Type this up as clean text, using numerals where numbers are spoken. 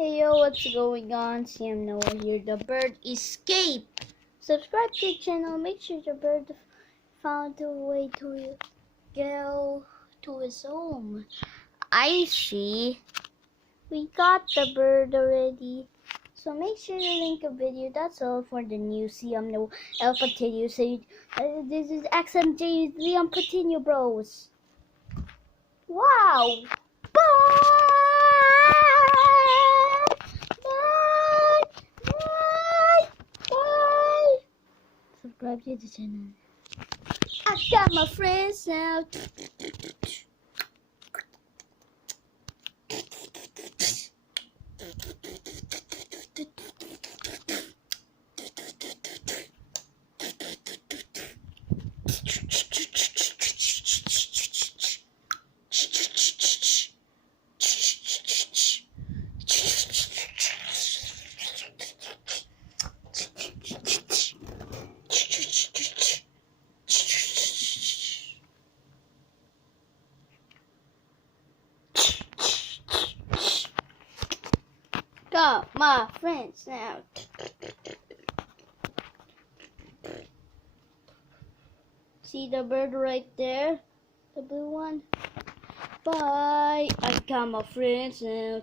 Hey yo, what's going on? Sam Noah here. The bird escaped. Subscribe to the channel. Make sure the bird found a way to go to his home. I see. We got the bird already. So make sure you link a video. That's all for the news. Sam Noah. El Patillo said, this is MXJ Leon Patillo Bros. Wow. Bye. Subscribe to the channel. I got my friends now. Got my friends now. See the bird right there? The blue one? Bye. I got my friends now.